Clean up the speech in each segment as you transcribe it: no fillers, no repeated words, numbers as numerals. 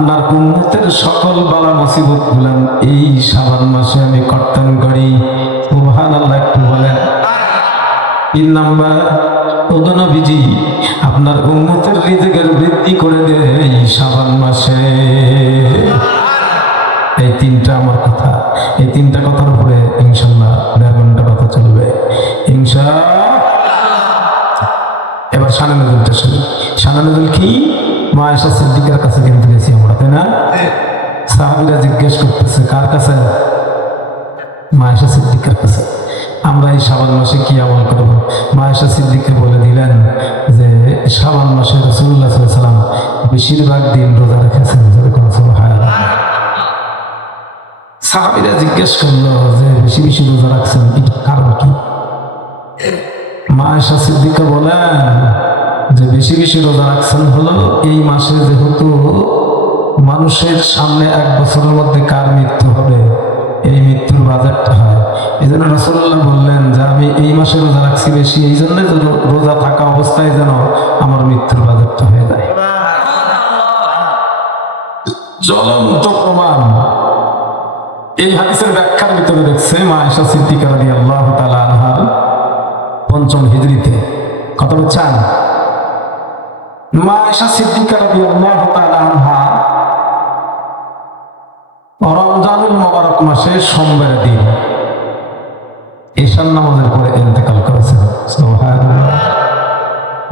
আপনার উম্মতের সকল বালা মুসিবত গুলাম এই শাবান মাসে আমি কর্তন করি। সুবহানাল্লাহ, একটু বলেন। 3 নাম্বার, ওগো নবীজি আপনার উম্মতের রিজিকের বৃদ্ধি করে দেন এই শাবান মাসে। এই 3টা আমার কথা। এই 3টা কথার উপরে ইনশাআল্লাহ 1.5 ঘন্টা কথা চলবে ইনশাআল্লাহ। এবার শানে নজরুলটা শুনি। শানে নজরুল কি? মা আয়েশা সিদ্দিকার কাছে কিন্তু গেছি আমরা, তাই না? সাহাবীরা জিজ্ঞেস করতেছে কার কাছে? মা আয়েশা সিদ্দিকার কাছে। আমরা এই শাবান মাসে কি আমল করব? মা আয়েশা সিদ্দিকা বলে দিলেন যে শাবান মাসে রাসূলুল্লাহ সাল্লাল্লাহু আলাইহি ওয়াসাল্লাম বেশিরভাগ দিন রোজা রেখেছেন। সুবহানাল্লাহ। সাহাবীরা জিজ্ঞেস করলো যে বেশি বেশি রোজা রাখছেন, এটা কারণ কি? মা আয়েশা সিদ্দিকা বলেন যে বেশি বেশি রোজা রাখছেন হলো এই মাসে যেহেতু মানুষের সামনে 1 বছরের মধ্যে কার মৃত্যু হবে, এই মৃত্যুর বাজারটা হয়। এই জন্য রাসূলুল্লাহ বললেন যে আমি এই মাসে রোজা রাখছি বেশি, এই জন্য রোজা থাকা অবস্থায় যেন আমার মৃত্যুর বাজারটা হয়ে যায়। জ্বলন্ত প্রমাণ এই হাদিসের ব্যাখ্যার ভিতরে দেখছে মা আয়েশা সিদ্দিকা রাদিয়াল্লাহু তাআলা আনহা 5ম হিজরিতে। কত বলছেন? মা আয়েশা সিদ্দিকা রাদিয়াল্লাহু তাআলা আনহা রমজানুল মুবারক মাসে সোমবার দিন ঈশার নামাজের পরে ইন্তেকাল করেছেন। সুবহানাল্লাহ।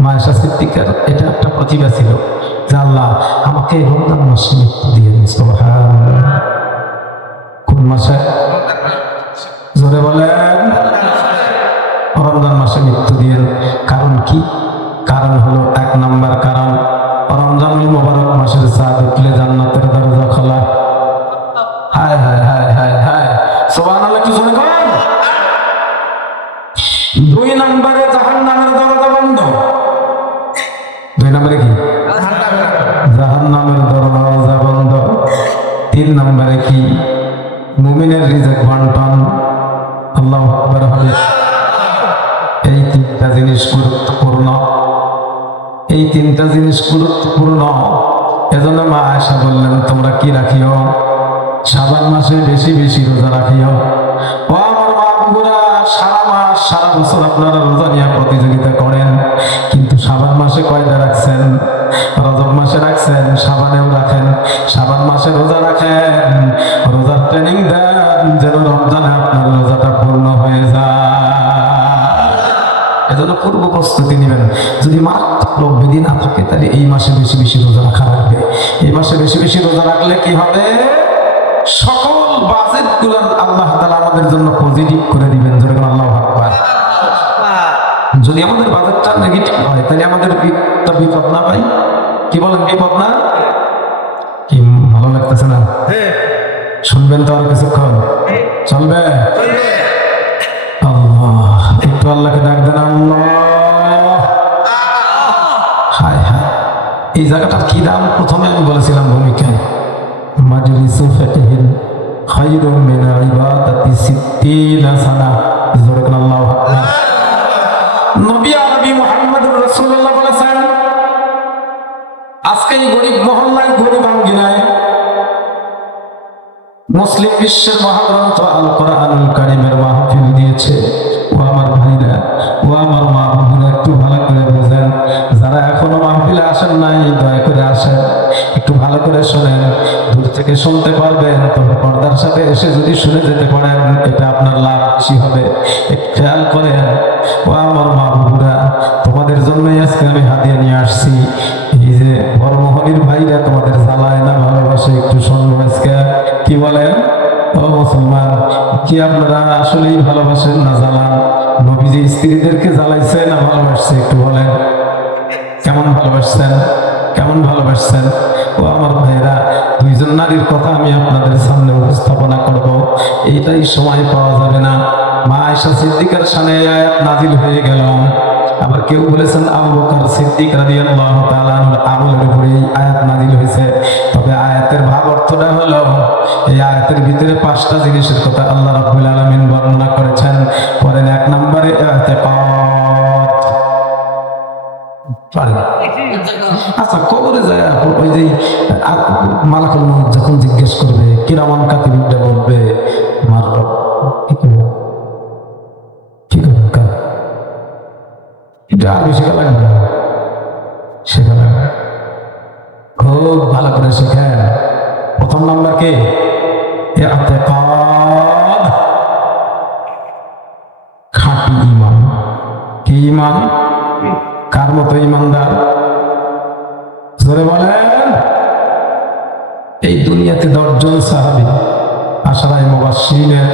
মা আয়েশা সিদ্দিকার এটা একটা প্রতিভা ছিল যে আল্লাহ আমাকে রমজান মাসে মৃত্যু দিয়ে দিন। সুবহানাল্লাহ। কোন মাসে? জোরে বলেন। রমজান মাসে মৃত্যু দিয়েন। কারণ কি? কারণ হলো 1 নাম্বার কারণ রমজানুল মুবারক মাসের চাঁদ উঠলে জান্নাতের দরজা খোলা। হায় হায় হায় হায় হায়, সুবহানাল্লাহ, কি জোরে বলেন। 2 নম্বরে জাহান্নামের দরজা বন্ধ। 2 নম্বরে কি? জাহান্নামের দরজা বন্ধ। 3 নম্বরে কি? মুমিনের রিজিক বন্টন। আল্লাহু আকবার হবে। এই 3টা জিনিস গুরুত্বপূর্ণ। এই 3টা জিনিস গুরুত্বপূর্ণ। এজন্য মা আয়েশা বললেন তোমরা কি রাখিও? শাবান মাসে বেশি বেশি রোজা রাখিও। ও আমার মা বোনেরা, সারা মাস সারা বছর আপনারা রোজা নিয়ে প্রতিযোগিতা করেন, কিন্তু শাবান মাসে কয়টা রাখছেন? রজব মাসে রাখছেন, শাবানেও রাখেন। শাবান মাসে রোজা রাখেন, রোজার ট্রেনিং দেন যেন রমজানে আপনার রোজাটা পূর্ণ হয়ে যায়। এজন্য পূর্ব প্রস্তুতি নেবেন। যদি মাত্র বিধি না থাকে তাহলে এই মাসে বেশি বেশি রোজা রাখা লাগবে। এই মাসে বেশি বেশি রোজা রাখলে কি হবে? সকল বাজেট গুলো আল্লাহ তাআলা আমাদের জন্য পজিটিভ করে দিবেন। যেরকম আল্লাহু আকবার। যদি আমাদের বাজেটটা নেগেটিভ হয় তাহলে আমাদের বিপদ না ভাই? কি বলেন, বিপদ না? কি ভালো লাগতেছে না? শুনবেন তো আর কিছুক্ষণ? চলবে? আল্লাহ, একটু আল্লাহকে ডাক দেন। আল্লাহ, হায় হায়, এই জায়গাটার কি দাম প্রথমে আমি বলেছিলাম ভূমিকায়, মাজলিসু ফাকিহিন খায়রুম মিন ইবাদাতি 60 সানা। জোরে আল্লাহু আকবার। নবী আরবি মুহাম্মদুর রাসূলুল্লাহ বলেছেন আজকে এই গরিব মহল্লায়, গরিব আঙ্গিনায় মুসলিম বিশ্বের মহাগ্রন্থ আল কোরআনুল কারীমের মাহফিল দিয়েছে। ও আমার ভাইরা, ও আমার মা বোনেরা, একটু ভালো করে বোঝেন। যারা এখনো মাহফিলে আসেন নাই দয়া করে আসেন, একটু ভালো করে শোনেন। দূর থেকে শুনতে পারবেন, তবে পর্দার সাথে এসে যদি শুনে যেতে পারেন এটা আপনার লাভ বেশি হবে। একটু খেয়াল করেন। ও আমার মা বোনেরা, তোমাদের জন্যই আজকে আমি হাদিয়া নিয়ে আসছি। এই যে বড়মোহনীর ভাইরা তোমাদের জ্বালায় না ভালোবাসে, একটু শুনবো আজকে। কি বলেন ও মুসলমান, কি আপনারা আসলেই ভালোবাসেন না জ্বালান? নবীজি স্ত্রীদেরকে জ্বালাইছে না ভালোবাসছে? একটু বলেন, কেমন ভালোবাসছেন? কেমন ভালোবাসছেন? ও আমার ভাইরা, 2 জন নারীর কথা আমি আপনাদের সামনে উপস্থাপনা করব। এইটাই সময় পাওয়া যাবে না। মা আয়েশা সিদ্দিকার শানে আয়াত নাজিল হয়ে গেল। আবার কেউ বলেছেন আবু বকর সিদ্দিক রাদিয়াল্লাহু তাআলা আনহুর আমলের উপরে এই আয়াত নাজিল হয়েছে। তবে আয়াতের ভাব অর্থটা হলো, এই আয়াতের ভিতরে 5টা জিনিসের কথা আল্লাহ রাব্বুল আলামিন বর্ণনা করেছেন। পরে 1 নম্বরে ইতিকাদ। আচ্ছা কবরে যায় ওই যে মালাকুল মউত যখন জিজ্ঞেস করবে কিরামান কাতিবরা বলবে আমার রব কি করবে কি করবে এটা আর বেশি লাগবে না, শেখা লাগবে, খুব ভালো করে শেখেন। প্রথম নাম্বার কে? ইতিকাদ, খাঁটি ঈমান। কি ঈমান? কার মতো ঈমানদার? জোরে বলেন। এই দুনিয়াতে 10 জন সাহাবী, আশারায়ে মুবাশশিরিনের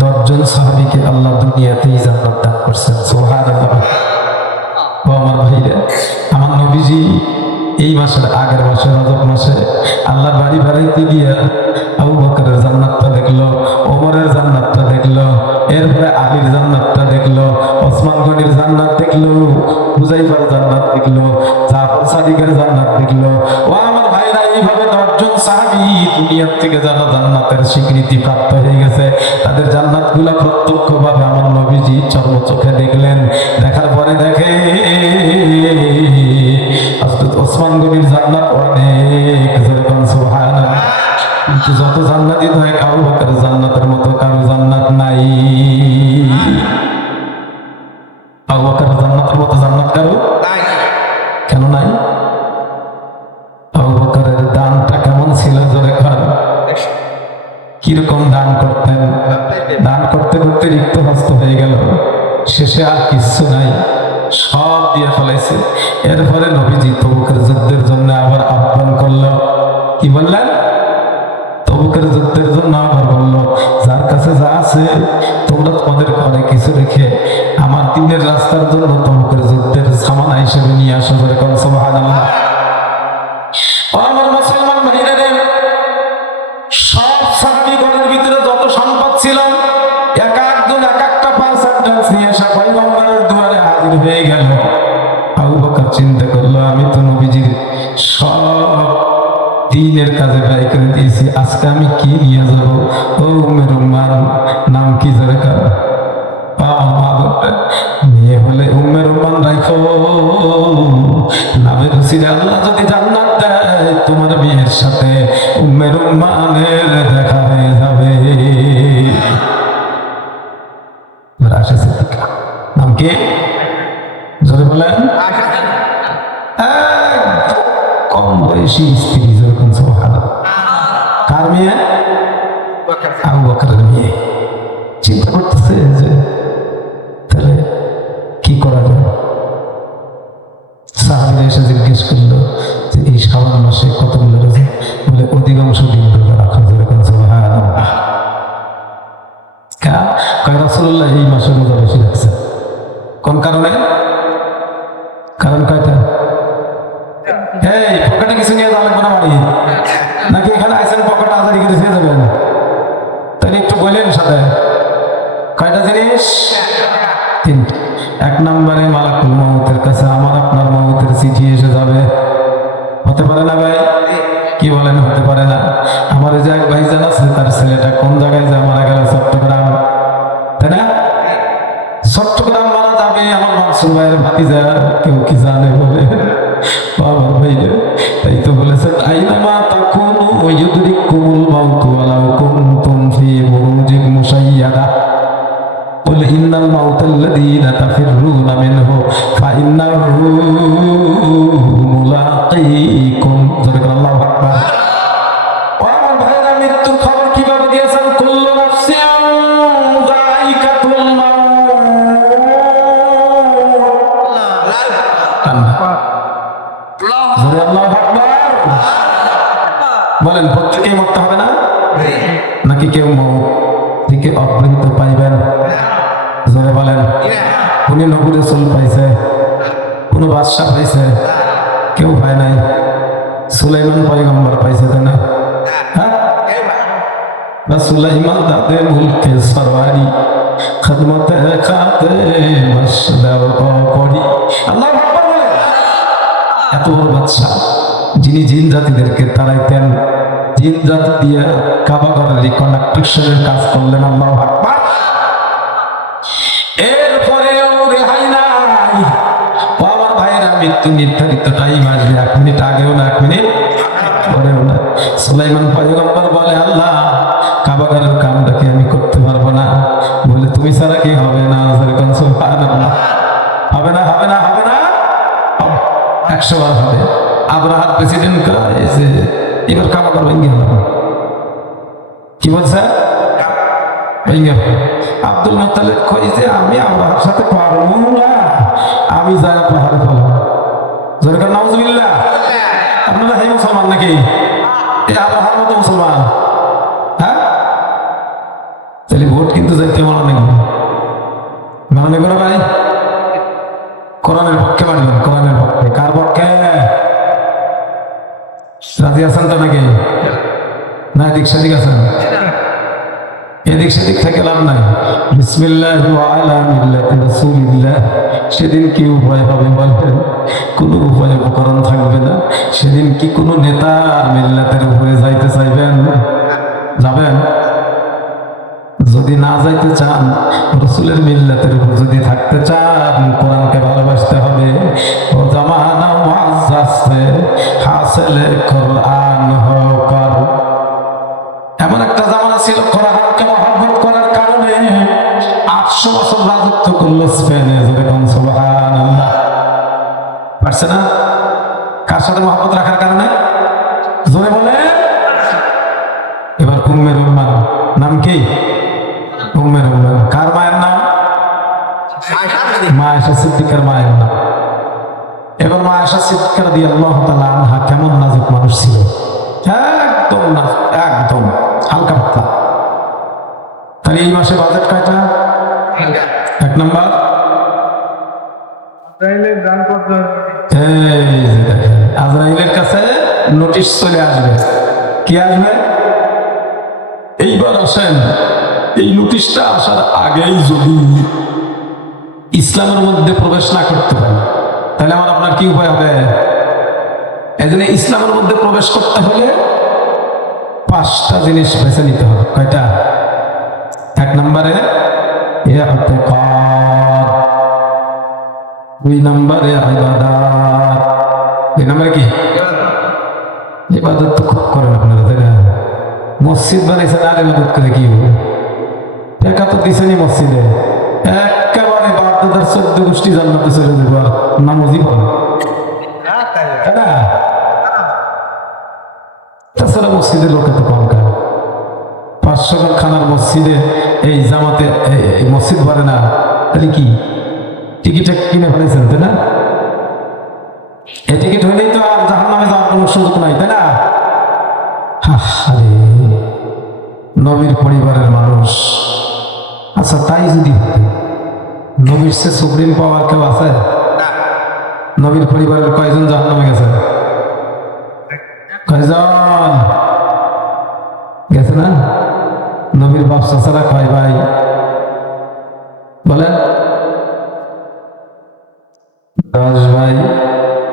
10 জন সাহাবীকে আল্লাহ দুনিয়াতেই জান্নাত দান করছেন। সুবহানাল্লাহ। ও আমার ভাইরা, আমার নবীজি এই মাসের আগের মাসে রজব মাসে আল্লাহর বাড়ি বাড়িতে গিয়া আবু বকরের জান্নাতটা দেখলো, ওমরের জান্নাতটা দেখলো, এরপরে আলীর জান্নাতটা দেখলো, ওসমান গনির জান্নাত দেখলো, হুযায়ফার জান্নাত দেখলো, জাফর সাদিকের জান্নাত দেখলো। ও আমার ভাইরা, এইভাবে 10 জন সাহাবী দুনিয়ার থেকে যারা জান্নাতের স্বীকৃতি প্রাপ্ত হয়ে গেছে, তাদের জান্নাতগুলো প্রত্যক্ষভাবে আমার নবীজি চর্মচোখে দেখলেন। দেখার পরে দেখে হযরত ওসমান গনির জান্নাত অনেক, যেরকম সুবহানাল্লাহ। কিন্তু যত জান্নাতি হয় আবু বকরের জান্নাতের মতো কারো জান্নাত নাই। আবু বকরের জান্নাতের মতো জান্নাত কারো নাই। কেন নাই? আবু বকরের দানটা কেমন ছিল? জোরে খান। কিরকম দান করতেন? দান করতে করতে রিক্ত হস্ত হয়ে গেল, শেষে আর কিচ্ছু নাই, সব দিয়ে ফেলাইছে। এরপরে নবীজি তবুকের যুদ্ধের জন্য আবার আহ্বান করলো। কি বললেন? তবুকের যুদ্ধের জন্য আবার বললো, যার কাছে যা আছে তোমরা তোমাদের ঘরে কিছু রেখে আমার দিনের রাস্তার জন্য তবুকের যুদ্ধের সামানা হিসেবে নিয়ে আসো। যেরকম সুবহানাল্লাহ। আমার মুসলমান ভাইরা, সব সাহাবীগণের ভিতরে যত সম্পদ ছিল, এক একজন এক একটা পার্সেন্টেজ নিয়ে এসে পয়গম্বরের দুয়ারে হাজির হয়ে গেল। আবু বকর চিন্তা করলো, আমি তো নবীজির সব দ্বীনের কাজে ব্যয় করে দিয়েছি, আজকে আমি কি নিয়ে যাব? ও উম্মে রুম্মান, নাম কি? জোরে কার মেয়ে হলে উম্মে রুম্মান রাখো, নামের উসিলে আল্লাহ যদি জান্নাত দেয়, তোমার মেয়ের সাথে উম্মে রুম্মানের দেখা হয়ে যাবে। আয়েশা সিদ্দিকা, নাম কি? জোরে বলেন। কম বয়সী স্ত্রী, যেরকম সুবহানাল্লাহ। কার মেয়ে? আবু বকরের মেয়ে। চিন্তা করতেছে যে তাহলে কি করা যায়। সাহাবীরা এসে জিজ্ঞেস করলো যে এই শাওয়াল মাসে কতগুলো রোজা? বলে অধিকাংশ দিন রোজা রাখা। যেরকম সুবহানাল্লাহ। কয় রাসূলুল্লাহ এই মাসে রোজা বেশি রাখছে। কোন কারণে? কারণ কয়টা? এই পকেটে কিছু নিয়ে যাওয়া লাগবে না বাড়ি, নাকি এখানে আইসেন পকেটে আজারি করে ফিরে যাবেন? তাহলে একটু বলেন সাথে কয়টা জিনিস? 3টা। 1 নম্বরে মালাকুল মউতের কাছে আমার আপনার মউতের চিঠি এসে যাবে। হতে পারে না ভাই? কি বলেন? হতে পারে না। আমার যে এক ভাইজান আছে, তার ছেলেটা কোন জায়গায় যা মারা গেল? চট্টগ্রাম, তাই না? চট্টগ্রাম মারা যাবে। আমার মানসুর ভাইয়ের ভাতিজা, কেউ কি জানে? বলে বাবার ভাইরে, তাই তো বলেছেন আইনামা তাকুনু ইউদরিকুমুল মাউতু ওয়ালাউ কুনতুম ফি বুরুজিন মুশাইয়াদা। قل إن الموت الذين تفرون منه فإنه ملاقيكم. الله أكبر. আমার ভাইরা, মৃত্যুর খবর কিভাবে দিয়েছেন? কুল্লু নাফসিন যায়িকাতুল মাউত। আল্লাহু আকবার। বলেন, প্রত্যেকেই মরতে হবে না, নাকি কেউ দিকে অপহৃত পাইবেন? জোরে বলেন। কোন নবী রাসূল পাইছে? কোন বাদশা পাইছে? কেউ পায় নাই। সুলাইমান পয়গম্বর পাইছে, তাই না? সুলাইমান দাদে মুলকে সরওয়ারি খিদমতে খাতে মসদাও করি। আল্লাহু আকবার বলেন। এত বড় বাদশা, যিনি জিন জাতিদেরকে তাড়াইতেন, জিন জাতি দিয়ে কাবা ঘরের রিকনস্ট্রাকশনের কাজ করলেন। আল্লাহু আকবার। এরপরেও রেহাই নাই। আমার ভাইরা, মৃত্যু নির্ধারিত টাইম আসবে, 1 মিনিট আগেও না 1 মিনিট পরেও না। সুলাইমান পয়গম্বর বলে, আল্লাহ কাবাগারের কামটা কি আমি করতে পারবো না? বলে, তুমি ছাড়া কি হবে না? সুবহানাল্লাহ। হবে না, হবে না, হবে না, 100 বার হবে। আব্রাহার প্রেসিডেন্ট এবার কাবাগার ভেঙে গেল। কি বলছে? ভেঙে। আব্দুল মুত্তালিব কই যে আমি আব্রাহার সাথে পারবো না, আমি যাই পাহাড়ে ফেলাম। জোরে নাউজুবিল্লাহ। আপনারা এই মুসলমান নাকি? এই আব্রাহার মতো মুসলমান? হ্যাঁ, তাহলে ভোট কিন্তু যাইতে মনে নেই, মনে নেই না ভাই? কোরআনের পক্ষে মানবেন, কোরআনের পক্ষে। কার পক্ষে? রাজি আছেন তো নাকি? না এদিক সেদিক আছেন? এদিক সেদিক থেকে লাভ নাই। বিসমিল্লাহ ওয়া আলা মিল্লাতি রাসূলিল্লাহ। সেদিন কি উপায় হবে বলেন? কোনো উপায় উপকরণ থাকবে না। সেদিন কি কোনো নেতা মিল্লাতের উপরে যাইতে চাইবেন? যাবেন? যদি না যাইতে চান, রাসূলের মিল্লাতের উপর যদি থাকতে চান, কোরআনকে ভালোবাসতে হবে। ও জামানা মুআজ্জাজ সে হাসিলে কোরআন হো কর। এমন একটা জামানা ছিল, কোরআনকে মহব্বত করার কারণে 800 বছর রাজত্ব করলো স্পেনে। যেরকম সুবহানাল্লাহ। পারছে না? কার সাথে মহব্বত রাখার কারণে? জোরে বলে। এবার উম্মে রুম্মান নাম কি? উম্মে রুম্মান কার মায়ের নাম? মা আয়েশা সিদ্দিকার মায়ের নাম। এবার মা আয়েশা সিদ্দিকা রাদিয়াল্লাহু তাআলা আনহা কেমন নাজুক মানুষ ছিল, একদম না, একদম হালকা পাতলা। তাহলে এই মাসে বাজেট কয়টা? 1 নাম্বার আজরাইলের কাছে নোটিশ চলে আসবে। কি আসবে? এইবার আসেন, এই নোটিশটা আসার আগেই যদি ইসলামের মধ্যে প্রবেশ না করতে পারি, তাহলে আমার আপনার কি উপায় হবে? এই জন্য ইসলামের মধ্যে প্রবেশ করতে হলে 5টা জিনিস বেছে নিতে হবে। কয়টা? 1 নম্বরে ইতিকাদ, 2 নম্বরে ইবাদত। 2 নম্বরে কি? ইবাদত তো খুব করেন আপনারা, তাই না? মসজিদ বানাইছেন, আর ইবাদত করে কি হবে? টাকা তো দিছেনই মসজিদে, একেবারে বাপদাদার 14 গোষ্ঠী জান্নাতে চলে যাবো, আর নামাজই পড়ে, তাই না? তাছাড়া মসজিদের লোক এত কম কেন? 500 জন খানার মসজিদে এই জামাতে মসজিদ ভরে না, তাহলে কি টিকিট কিনে ফেলেছেন, তাই না? এই টিকিট হইলেই তো আর জাহান্নামে যাওয়ার কোনো সুযোগ নাই, তাই না? আরে নবীর পরিবারের মানুষ। আচ্ছা, তাই যদি নবীর সে সুপ্রিম পাওয়ার কেউ আছে? নবীর পরিবারের কয়জন জাহান্নামে গেছে? কয়জন গেছে না? নবীর বাপ চাচারা কয় ভাই বলেন? 10 ভাই।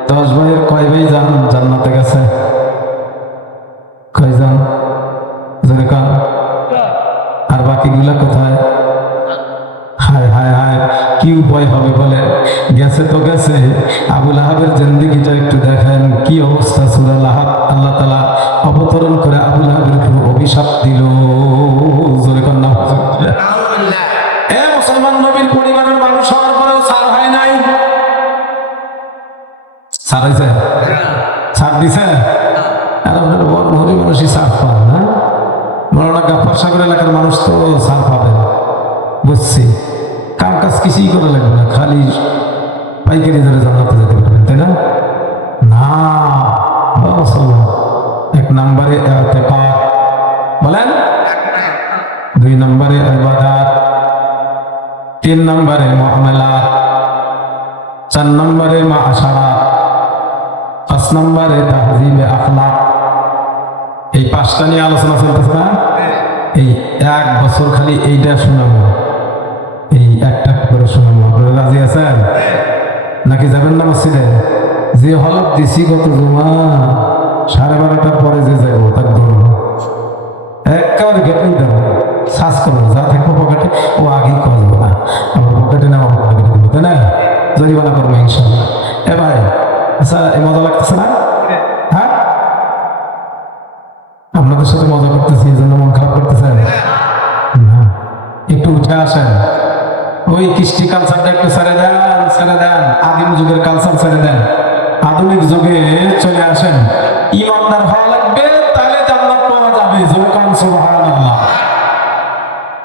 10 ভাইয়ের কয় ভাই জান্নাতে গেছে? কয়জন? যেরকম। আর বাকিগুলা কোথায়? হায় হায় হায়, কি উপায় হবে বলে? গেছে তো গেছে। আবু লাহাবের জিন্দেগিটা একটু দেখেন, কি অবস্থা। সূরা লাহাব আল্লাহ তাআলা অবতরণ করে আবু লাহাবের উপর অভিশাপ দিল। যেরকম না, এ মুসলমান, নবীর পরিবারের মানুষ হওয়ার পরেও ছাড় হয় নাই। ছাড় হয়েছে? ছাড় দিছে? আর আপনারা বড় মানুষই ছাড় পান না। মৌলানা গাফফার সাগর এলাকার মানুষ তো ছাড় পাবে, বুঝছি। কাম কাজ কিছুই করা লাগবে না, খালি পাইকারি ধরে জান্নাতে যেতে পারবেন, তাই না? না মুসলমান, 1 নম্বরে ইতিকাদ বলেন, 2 নম্বরে ইবাদত, 3 নম্বরে মুআমালাত, 4 নম্বরে মাআশারাত, 5 নম্বরে তাহযীবে আখলাক। এই 5টা নিয়ে আলোচনা চলতেছে না? এই 1 বছর খালি এইটা শোনাবো, এই একটা করে শোনাবো। আপনারা রাজি আছেন নাকি? যাবেন না মসজিদে? যে হলফ দিছি গত জুমা 12:30টার পরে যে যাবো তার ধরুন একেবারে গেটেই দেবো, শ্বাস করবো, যা থাকবো পকেটে ও আগেই করবো না, আমার পকেটে নেওয়া, তাই না? জরিমানা করবো ইনশাল্লাহ। এ ভাই, করতেছি এই জন্য মন খারাপ করতেছেন না, একটু উঠে আসেন। ওই কৃষ্টি কালচারটা একটু ছেড়ে দেন, ছেড়ে দেন, আদিম যুগের কালচার ছেড়ে দেন, আধুনিক যুগে চলে আসেন। ইমানদার হওয়া লাগবে, তাহলে জান্নাত পাওয়া যাবে। জোরে কোন সুবহানাল্লাহ।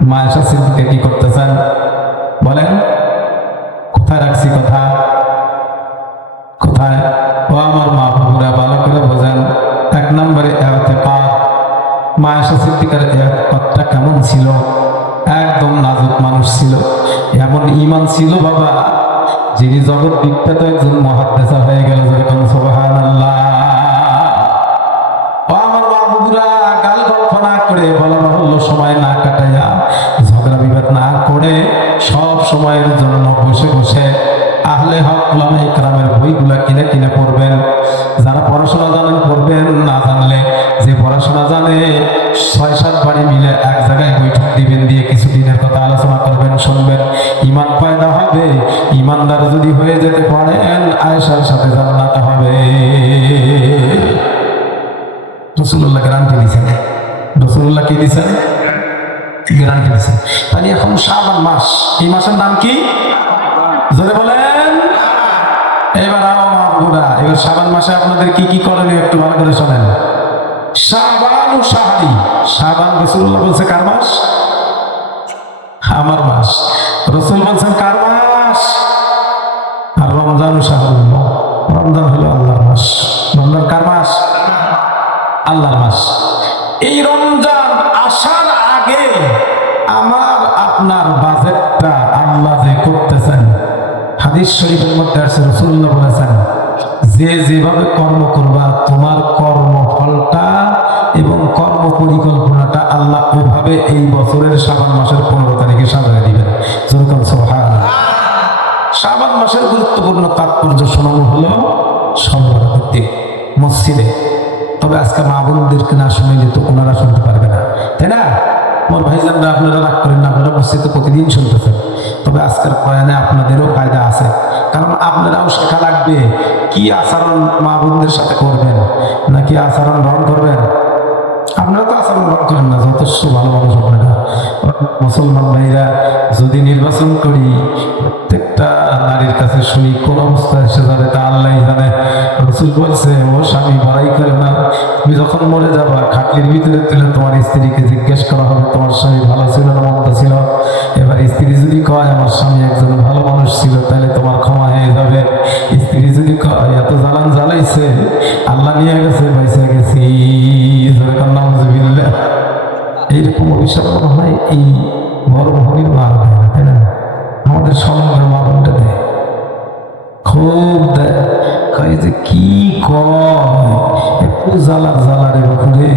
মা আয়েশা সিদ্দিকা কি করতেছেন বলেন? কোথায় রাখছি কথা? কোথায়? ও আমার মা বাবুরা ভালো করে বোঝেন। এক নম্বরে ইতিকাদ। মা আয়েশা সিদ্দিকার ইতিকাদটা কেমন ছিল? একদম নাজুক মানুষ ছিল, এমন ঈমান ছিল বাবা, যিনি জগৎ বিখ্যাত একজন মুহাদ্দিস হয়ে গেল। যখন সুবহানাল্লাহ। ও আমার মা বাবুরা, গাল গল্প না করে, বলা বাহুল্য সময় না কাটাইয়া, ঝগড়া বিবাদ না করে, সব সময়ের জন্য বসে বসে আহলে হক উলামায়ে কেরামের বইগুলা কিনে কিনে পড়বেন। যারা পড়াশোনা জানেন পড়বেন, না জানলে যে পড়াশোনা জানে ৬-৭ বাড়ি মিলে এক জায়গায় বৈঠক দিবেন, দিয়ে কিছু দিনের কথা আলোচনা করবেন, শুনবেন, ঈমান পয়দা হবে। ঈমানদার যদি হয়ে যেতে পারেন, আয়েশার সাথে জান্নাত হবে। রাসূলুল্লাহ গ্যারান্টি দিয়েছেন। রাসূলুল্লাহ কি দিয়েছেন? গ্যারান্টি দিয়েছেন। তাহলে এখন শাবান মাস, এই মাসের নাম কি? জোরে বলেন। এবার এবার শাবান মাসে আপনাদের কি কি করণীয় একটু ভালো করে শোনেন। শাবান ও শাহরি। শাবান রাসূলুল্লাহ বলছে কার মাস? আমার মাস। রাসূল বলছেন কার মাস? আর রমজান ও শাহরুল্লাহ। রমজান হলো আল্লাহর মাস। রমজান কার মাস? আল্লাহর মাস। এই রমজান আসার আগে আমার আপনার বাজেটটা আল্লাহ যে করতেছেন, হাদিস শরীফের মধ্যে আছে, রাসূলুল্লাহ বলেছেন, যে যেভাবে কর্ম করবা তোমার কর্মফলটা এবং কর্ম পরিকল্পনাটা আল্লাহ ওইভাবে এই বছরের শাবান মাসের 15 তারিখে সাজায় দিবেন। যেরকম সুবহানাল্লাহ। শাবান মাসের গুরুত্বপূর্ণ তাৎপর্য শোনানো হলো সোমবারের দিন মসজিদে। তবে আজকে মা বোনদেরকে না শুনলে তো ওনারা শুনতে পারবে না, তাই না? আমার ভাইজানরা, আপনারা রাগ করেন না, আপনারা মসজিদে প্রতিদিন শুনতেছেন। তবে আজকের বয়ানে আপনাদেরও ফায়দা আছে, কারণ আপনারাও শেখা লাগবে কি আচরণ মা বোনদের সাথে করবেন, নাকি আচরণ গ্রহণ করবেন। আপনারা তো আচরণ গ্রহণ করেন না, যথেষ্ট ভালো মানুষ আপনারা। মুসলমান ভাইরা, যদি নির্বাচন করি, প্রত্যেকটা নারীর কাছে শুনি কোন অবস্থায় এসে যাবে তা আল্লাহ জানে। রাসূল বলছে, ও স্বামী বাড়াই করে না, তুমি যখন মরে যাবা খাটলির ভিতরে তুলে তোমার স্ত্রীকে জিজ্ঞেস করা হবে তোমার স্বামী ভালো ছিল না মন্দ ছিল। এবার স্ত্রী যদি কয় আমার স্বামী একজন ভালো মানুষ ছিল, তাহলে তোমার ক্ষমা হয়ে যাবে। স্ত্রী যদি কয় এত জ্বালান জ্বালাইছে, আল্লাহ নিয়ে গেছে, বাইসে গেছি, নাউযুবিল্লাহ। এইরকম অভিশাপ মনে হয় এই বড় ভূমির মা দেয় না, তাই না? আমাদের সমাজের মা বোনটা দেয়, খুব দেয়। কয় যে কি কয়, একটু জ্বালার জ্বালারে বাপুরে,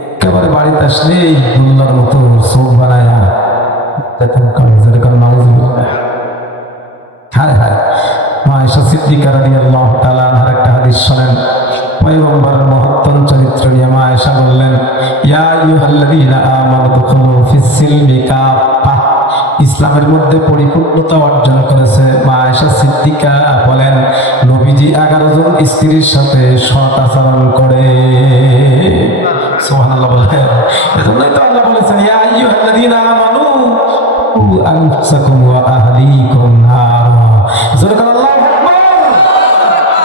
একেবারে বাড়িতে আসলে গোল্লার মতো চোখ বানায় না। যেরকম নাউযুবিল্লাহ। হায় হায়। মা আয়েশা সিদ্দিকা রাদিয়াল্লাহু তাআলা আনহার একটা হাদিস শোনেন। পয়গম্বরের মহত্তম চরিত্র নিয়ে মা আয়েশা বললেন, ইয়া আইয়ুহাল্লাযীনা আমানু দুখুলু ফিস-সিলমি কাফা। ইসলামের মধ্যে পরিপূর্ণতা অর্জন করেছে। মা আয়েশা সিদ্দিকা বলেন, নবীজি 11 জন স্ত্রীর সাথে সৎ আচরণ করে। সুবহানাল্লাহ বলেন। এজন্যই তো আল্লাহ বলেছেন, ইয়া আইয়ুহাল্লাযীনা আমানু কু আনফুসাকুম ওয়া আহলিকুম নারা। যেরকম আল্লাহু আকবার।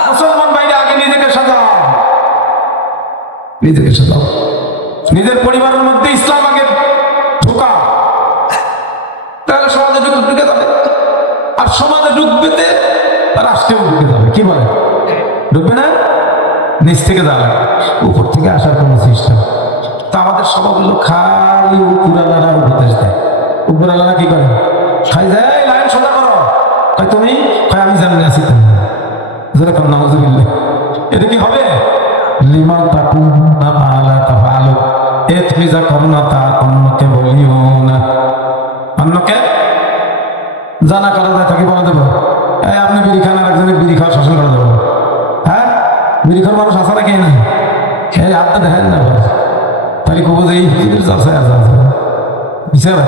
মুসলমান ভাইরা, আগে নিজেকে সাজাও, নিজেকে সাজাও। নিজের পরিবারের মধ্যে ইসলাম আগে ঢোকা, তাহলে সমাজে ঢুকে যাবে। আর সমাজে ঢুকবে, রাষ্ট্রেও ঢুকে যাবে। কি বলে? ঢুকবে না? নিচ থেকে যাবে, উপর থেকে আসার কোনো সিস্টেম। তা আমাদের সভাগুলো খালি উপরালারা উপদেশ দেয়। উপরালারা কি করে? খাই যায়, লাইন সোজা করো। কয় তুমি? কয় আমি জানি আছি তুমি। যেরকম নাউযুবিল্লাহ। এটা কি হবে? লিমা তাকুনা মা লা তাফআলু। তুমি যা করো না তা অন্যকে বলিও না। অন্যকে জানা করা যায় তাকে বলা দেবো, আপনি বিড়ি খান, আর একজনের বিড়ি খাওয়া শাসন করা যাবো? হ্যাঁ, বিড়ি খাওয়ার মানুষ আসা নাকি না? এই আপনি দেখেন না, তাহলে কবো যে এই আছে বিচার।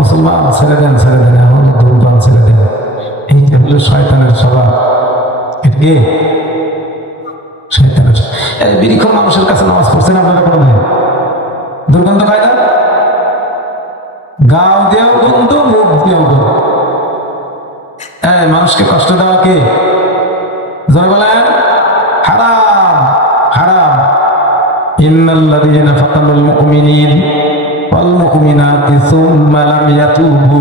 মুসলমান ছেড়ে দেন, ছেড়ে দেন, এখন ধূমপান ছেড়ে দেন। এইটা হলো শয়তানের স্বভাব। এটা কি শয়তানের? বিড়ি খাওয়ার মানুষের কাছে নামাজ পড়ছেন আপনারা কোনো? দুর্গন্ধ খায় না? গাও দিয়েও গন্ধ, মুখ দিয়েও গন্ধ। মানুষকে কষ্ট দেওয়া কে? জোরে বলেন হারাম, হারাম। ইন্নাল্লাযীনা ফাতানুল মুমিনিন ওয়াল মুমিনাতি সুম্মা লাম ইয়াতুবু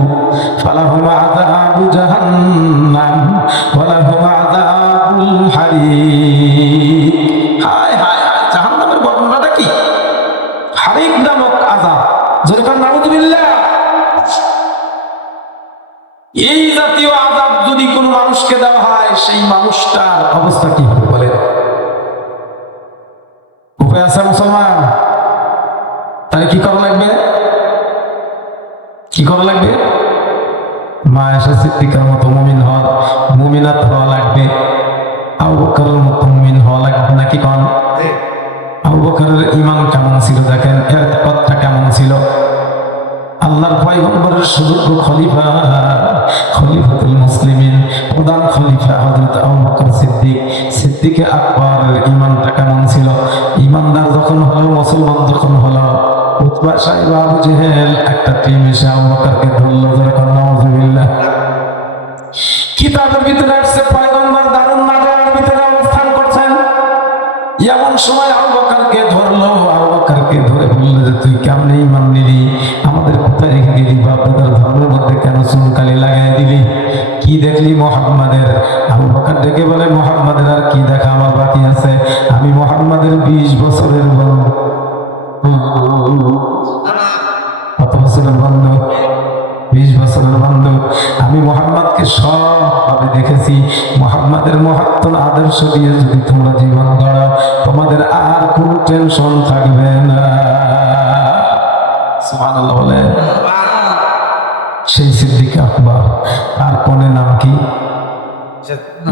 ফালাহুম আযাবু জাহান্নাম ওয়া লাহুম আযাবুল হারিক। হায় হায় হায়, জাহান্নামের বর্ণনাটা কি? হারিক নামক আযাব। জোরে বলেন নাউযুবিল্লাহ। এই জাতীয় আযাব যদি কোনো মানুষকে দেওয়া হয়, সেই মানুষটার অবস্থা কি হবে বলেন? উপায় আছে মুসলমান? তাহলে কি করা লাগবে? কি করা লাগবে? মা আয়েশা সিদ্দিকার মতো মুমিন হওয়া, মুমিনাত হওয়া লাগবে। আবু বকরের মতো মুমিন হওয়া লাগবে নাকি? কোন আবু বকরের ঈমান কেমন ছিল দেখেন, এর কথা কেমন ছিল। আল্লাহর পয়গম্বরের সুযোগ্য খলিফা, খলিফাতুল মুসলিমিন, প্রধান খলিফা হযরত আবু বকর সিদ্দিক, সিদ্দিকে আকবরের ঈমানটা কেমন ছিল? ঈমানদার যখন হলো, মুসলমান যখন হলো, উতবা সাহেব আবু জেহেল একটা টিম এসে আবু বকরকে ধরলো। যখন নাউযুবিল্লাহ। কিতাবের ভিতরে আসছে পয়গম্বর দারুন নাজারের ভিতরে অবস্থান করছেন, এমন সময় আবু বকরকে ধরলো। আবু বকরকে ধরে বলল যে তুই কেমনে ঈমান নিলি? আমাদের কোথায় রেখে গেলি? বাপদাদার ধর্মের মধ্যে কেন চুনকালি লাগাই দিলি? কি দেখলি মুহাম্মাদের? আবু বকর ডেকে বলে, মুহাম্মাদের আর কি দেখা আমার বাকি আছে? আমি মুহাম্মাদের 20 বছরের বন্ধু। কত বছরের বন্ধু? 20 বছরের বন্ধু। আমি মুহাম্মাদকে সবভাবে দেখেছি। মুহাম্মাদের মহত্তম আদর্শ দিয়ে যদি তোমরা জীবন গড়াও, তোমাদের আর কোন টেনশন থাকবে না। সুবহানাল্লাহ বলে। সেই সিদ্দিক আকবর, তার কনের নাম কি?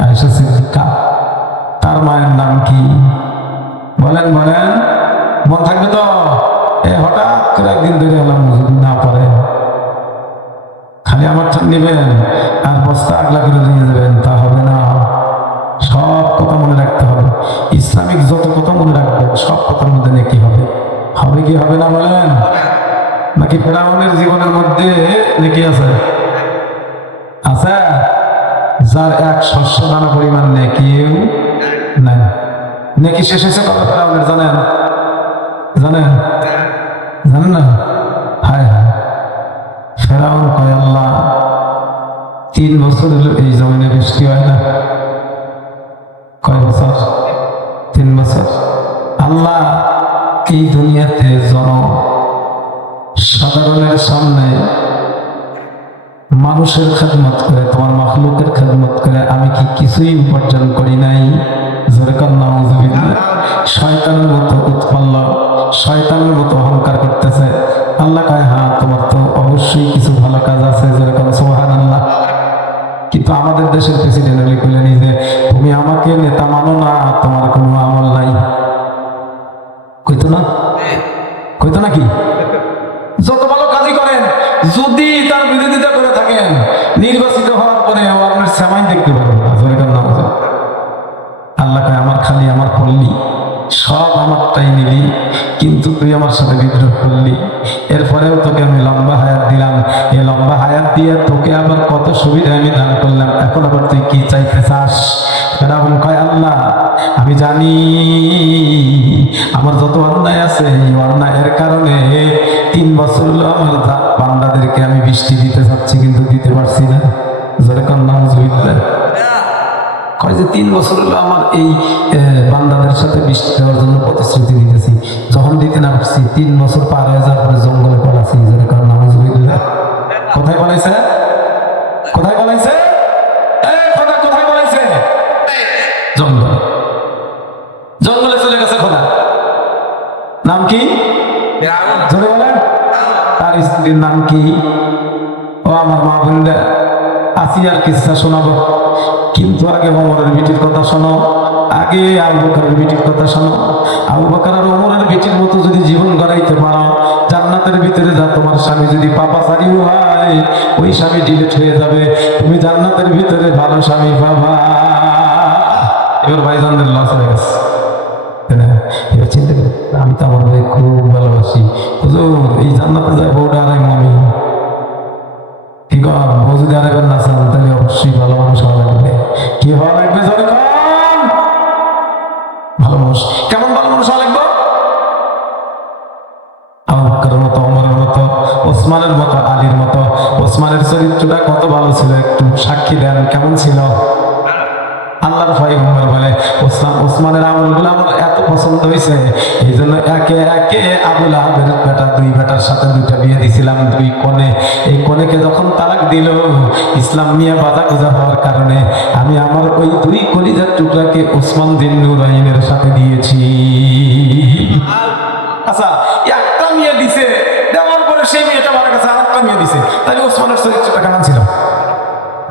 আয়েশা সিদ্দিকা। তার মায়ের নাম কি? বলেন বলেন, মন থাকবে তো? হঠাৎ করে একদিন ধরে এলাম না পারে, খালি আমার নেবেন আর বস্তা আগলা করে নিয়ে যাবেন, তা হবে না। সব কথা মনে রাখতে হবে। ইসলামিক যত কথা মনে রাখবেন, সব কথার মধ্যে নেকি হবে। হবে কি হবে না বলেন? নাকি ফেরাউনের জীবনের মধ্যে নেকি আছে? আছে? যার এক শস্য দানা পরিমাণ নেকিও নাই। নেকি শেষ হয়েছে কত ফেরাউনের জানেন? জানেন? জানেন না? হায় হায়, ফেরাউন কয় আল্লাহ 3 বছর হলো এই জমিনে বৃষ্টি হয় না। কয় বছর? 3 বছর। আল্লাহ এই দুনিয়াতে সাধারণের সামনে মানুষের খেদমত করে, তোমার মাখলুকের খেদমত করে আমি কি কিছুই উপার্জন করি নাই? জোরে কান নাউযুবিল্লাহ। শয়তানের মতো উৎপন্ন, শয়তানের মতো অহংকার করতেছে। আল্লাহ কয় হ্যাঁ, তোমার তো অবশ্যই কিছু ভালো কাজ আছে। জোরে কান সুবহানাল্লাহ। কিন্তু আমাদের দেশের প্রেসিডেন্ট লিখলে নিজে, তুমি আমাকে নেতা মানো না, তোমার কোনো আমল নাই। কইতো না? কইতো নাকি? যত ভালো কাজই করেন, যদি তার বিরোধিতা করে থাকেন, নির্বাচিত হওয়ার পরে আপনার সামাই দেখতে পারবেন না। আল্লাহ কয় আমার খালি আমার পল্লী, সব আমারটাই নিলি, কিন্তু তুই আমার সাথে বিদ্রোহ করলি। এরপরেও তোকে আমি লম্বা হায়াত দিলাম। এই লম্বা হায়াত দিয়ে তোকে আবার কত সুবিধা আমি দান করলাম। এখন আবার তুই কি চাইতে চাস? ফেরাউন কয় আল্লাহ আমি জানি আমার যত অন্যায় আছে, এই অন্যায়ের কারণে 3 বছর হলো আমার বান্দাদেরকে আমি বৃষ্টি দিতে চাচ্ছি, কিন্তু দিতে পারছি না। জোরে কান নাউযুবিল্লাহ। কয় যে 3 বছর হলো আমার এই বান্দাদের সাথে বৃষ্টি দেওয়ার জন্য প্রতিশ্রুতি দিতেছি, যখন দিতে না পারছি 3 বছর পার হয়ে যাওয়ার পরে জঙ্গলে পালাচ্ছি। জোরে কান নাউযুবিল্লাহ। কোথায় পালাইছে? কোথায় পালাইছে? খোদা কোথায় পালাইছে? জঙ্গলে। জঙ্গলে চলে গেছে খোদা। নাম কি? জোরে বলেন। তার স্ত্রীর নাম কি? ও আমার মা বোনরা, আসিয়ার কিসসা শোনাবো, কিন্তু আগে ওমরের বিটির কথা শোনো, আগে আবু বকরের বিটির কথা শোনো। আবু বকর আর ওমরের বিটির মতো যদি জীবন গড়াইতে পারো, জান্নাতের ভিতরে যা তোমার স্বামী যদি পাপাচারী হয়, ওই স্বামী ডিলিট হয়ে যাবে, তুমি জান্নাতের ভিতরে ভালো স্বামী পাবা। এবার ভাইজানদের লস হয়ে গেছে। এবার চিন্তা করি, আমি তো আমার ভাই খুব ভালোবাসি, হুজুর এই জান্নাতে যায় বউটা আড়াইবো আমি, কি কর? বউ যদি আড়াইবেন না চান তাহলে অবশ্যই ভালো মানুষ হওয়া লাগবে। কি হওয়া লাগবে জোরে কন? ভালো মানুষ। কেমন ভালো মানুষ হওয়া লাগবে? আবু বকরের মতো, ওমরের মতো, ওসমানের মতো, আলীর মতো। ওসমানের চরিত্রটা কত ভালো ছিল একটু সাক্ষী দেন, কেমন ছিল? আল্লাহর ভয় ওমর বলে ওসমানের আমলগুলো আমার এত পছন্দ হয়েছে, এই জন্য একে একে আবুল আহাবের বেটা, দুই বেটার সাথে দুইটা বিয়ে দিয়েছিলাম, দুই কনে। এই কনেকে যখন তালাক দিল, ইসলাম নিয়ে বাধা গোজা হওয়ার কারণে আমি আমার ওই দুই কলিজার টুকরাকে ওসমান বিন নুরাইনের সাথে দিয়েছি। আচ্ছা, একটা মেয়ে দিছে, দেওয়ার পরে সেই মেয়েটা মারা গেছে, আর একটা মেয়ে দিছে, তাহলে ওসমানের চরিত্রটা কেমন ছিল?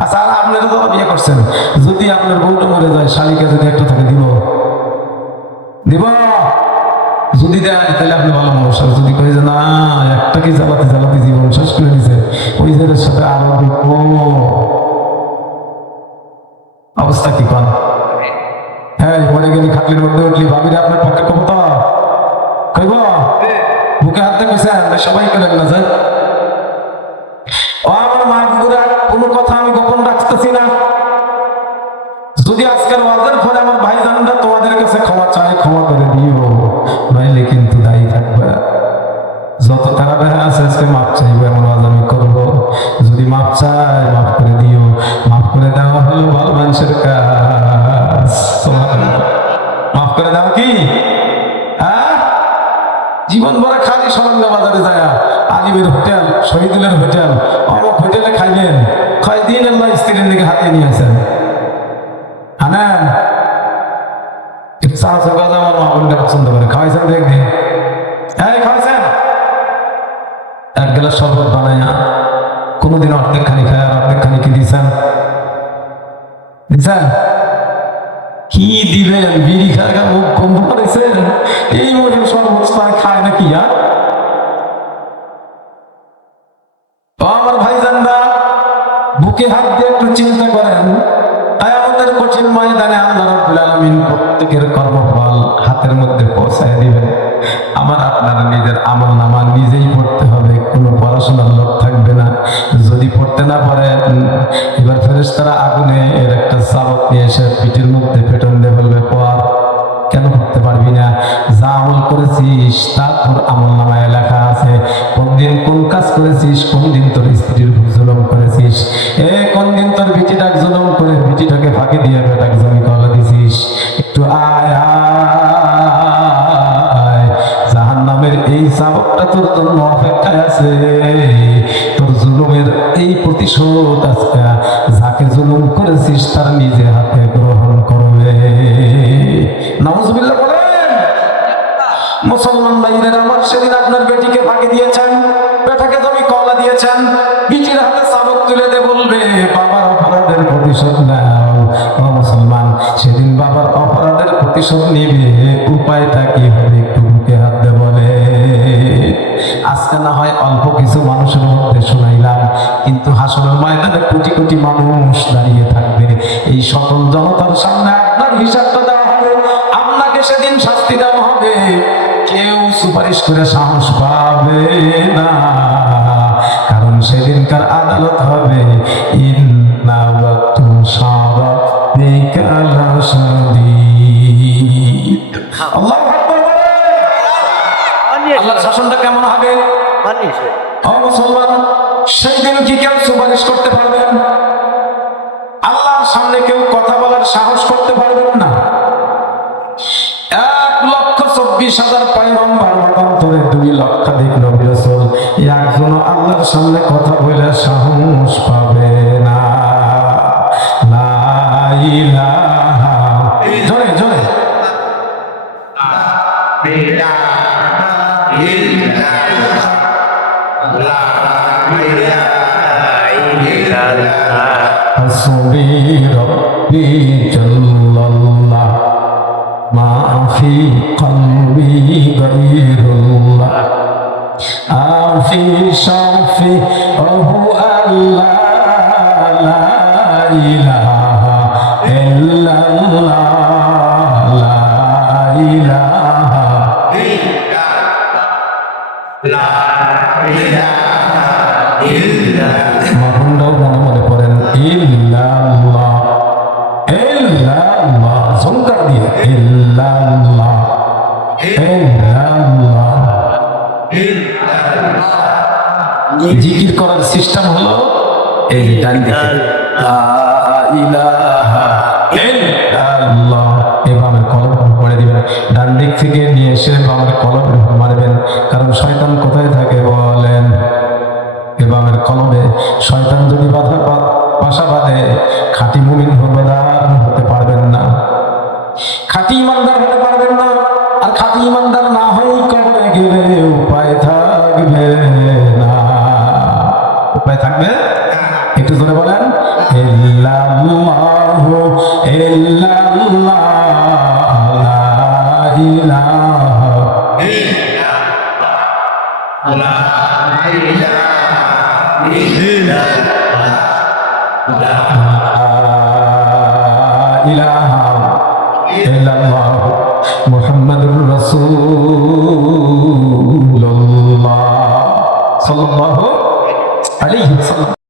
আচ্ছা, আর আপনারা তো বিয়ে করছেন, যদি আপনার বউটা মরে যায়, শালিকা যদি একটা থাকে দিব? দিব? যদি দেয় তাহলে আপনি ভালো মানুষ। আর যদি কয়ে যে না, একটাকে জ্বালাতে জ্বালাতে জীবন শেষ করে দিছে, ওই জেলের সাথে আরো দেখবো, অবস্থা কি কন? হ্যাঁ, মরে গেলি খাটলির মধ্যে উঠলি, ভাবিরে আপনার পক্ষে ক্ষমতা কইব? বুকে হাতে কইছেন সবাই করেন না যায়। ও আমার মা বুড়া, কোনো কথা আমি গোপন রাখতেছি না। যদি আজকের ওয়াজের পরে আমার ভাইজানরা তোমাদের কাছে ক্ষমা চায়, ক্ষমা করে দিও, নইলে কিন্তু দায়ী থাকবে। যত তারা দেখা আছে আজকে মাপ চাইবে, এমন ওয়াজ আমি করবো। যদি মাপ চাই, মাফ করে দিও। মাফ করে দেওয়া হলো ভালো মানুষের কাজ। মাফ করে দেওয়া কি? হ্যাঁ, জীবন ভরে খালি সরঙ্গা বাজারে যায়, আলিমের হোটেল, শহীদুলের হোটেল, অমুক হোটেলে খাইলেন, কয় দিন আল্লাহ স্ত্রীর দিকে হাতে নিয়ে আসেন। আনেন ইচ্ছা আছে কথা, আমার মা বোনটা পছন্দ করে, খাওয়াইছেন তো একদিন? হ্যাঁ, খাওয়াইছেন। এক গ্লাস শরবত বানাইয়া কোনোদিন অর্ধেক খানি খায়, আর অর্ধেক খানি কি দিছেন? দিছেন? কি দিবেন? বিড়ি খায় মুখ কম করেছেন, এই মহিলা শরবত খায় নাকি? আমার ভাইজানরা, বুকে হাত দিয়ে একটু চিন্তা করেন, কিয়ামতের কঠিন ময়দানে আল্লাহ রাব্বুল আলামিন প্রত্যেকের কর্মফল হাতের মধ্যে পৌঁছায় দিবেন। আমার আপনার নিজের আমলনামা নিজেই পড়তে হবে, কোনো পড়াশোনার লোক থাকবে না। যদি পড়তে না পারেন, এবার ফেরেশতারা আগুনে এর একটা চাবুক নিয়ে এসে পিঠের মধ্যে পেটন দিয়ে বলবে, পড়। কেন পড়তে পারবি না? যা আমল করেছিস তা তোর আমলনামায় লেখা আছে। কোন দিন কোন কাজ করেছিস, কোন দিন তোর স্ত্রীর উপর জুলুম করেছিস, কোন দিন তোর বিটিটাকে জুলুম করে বিটিটাকে ফাঁকি দিয়ে বেটাকে জমি কলা দিছিস। একটু আয় আয়, জাহান্নামের এই চাবুকটা তোর জন্য অপেক্ষায় আছে। তোর জুলুমের এই প্রতিশোধ আজকে যাকে জুলুম করেছিস তার নিজে হাতে গ্রহণ করবে। নাউজুবিল্লাহ বলেন। মুসলমান ভাইদের আমার, সেদিন আপনার বেটিকে ফাঁকি দিয়েছেন, বেটাকে জমি কলা দিয়েছেন, বিটির হাতে চাবুক তুলে দিয়ে বলবে, বাবার অপরাধের প্রতিশোধ নাও। ও মুসলমান, সেদিন বাবার অপরাধের প্রতিশোধ নিবে, উপায়টা কি হবে একটু বুকে হাত দিয়ে বলে। আজকে না হয় অল্প কিছু মানুষের মধ্যে শোনাইলাম, কিন্তু হাসরের ময়দানে কোটি কোটি মানুষ দাঁড়িয়ে থাকবে। এই সকল জনতার সামনে আপনার হিসাবটা দেওয়া হবে, আপনাকে সেদিন শাস্তি দেওয়া হবে। কেউ সুপারিশ করে সাহস পাবে না, কারণ সেদিনকার আদালত হবে ইন্না বাতুশারাবিকা লাশাদীদ। আল্লাহু আকবার বলেন। আল্লাহর শাসনটা কেমন হবে? ও মুসলমান, সেই দিন কি কেউ সুপারিশ করতে পারবেন? আল্লাহর সামনে কেউ কথা বলার সাহস করতে পারবেন না। 1,24,000 পয়গম্বর মতান্তরে 2 লক্ষাধিক নবী রাসূল, একজনও আল্লাহর সামনে কথা বলে সাহস পাবে না। লা ইলাহা, জোরে জোরে, হাসবি রব্বি জাল্লাল্লাহ মা ফি কলবি গায়রুল্লাহ আফি শাফি ওহু আল্লাহ লা ইলাহা ইল্লাল্লাহ লা ইলাহা ইল্লাল্লাহ মরহুমরাও মনে মনে পড়েন ইল্লাল্লাহ ইল্লাল্লাহ, জোরদার দিয়ে ইল্লাল্লাহ ইল্লাল্লাহ। জিকির করার সিস্টেম হলো এই যে ডান দিকে লা ইলাহা ইল্লাল্লাহ, এভাবে কলম পড়ে দিবেন। ডান দিক থেকে নিয়ে এসে বামের কলম মারবেন, কারণ শয়তান কোথায় থাকে বলেন? এভাবে কলমে। শয়তান যদি বাসা বাঁধে, খাঁটি মুমিন হতে পারবেন না, খাঁটি ইমানদার হতে পারবেন না। আর খাঁটি ইমানদার না হয়ে কবরে গেলে উপায় থাকবে না। উপায় থাকবে? একটু জোরে বলেন ইল্লাল্লাহু ইল্লাল্লাহ লা ইলাহা ইল্লাল্লাহ লা ইলাহা ইল্লাল্লাহ মুহাম্মাদুর রাসূলুল্লাহ সাল্লাল্লাহু আলাইহি ওয়াসাল্লাম।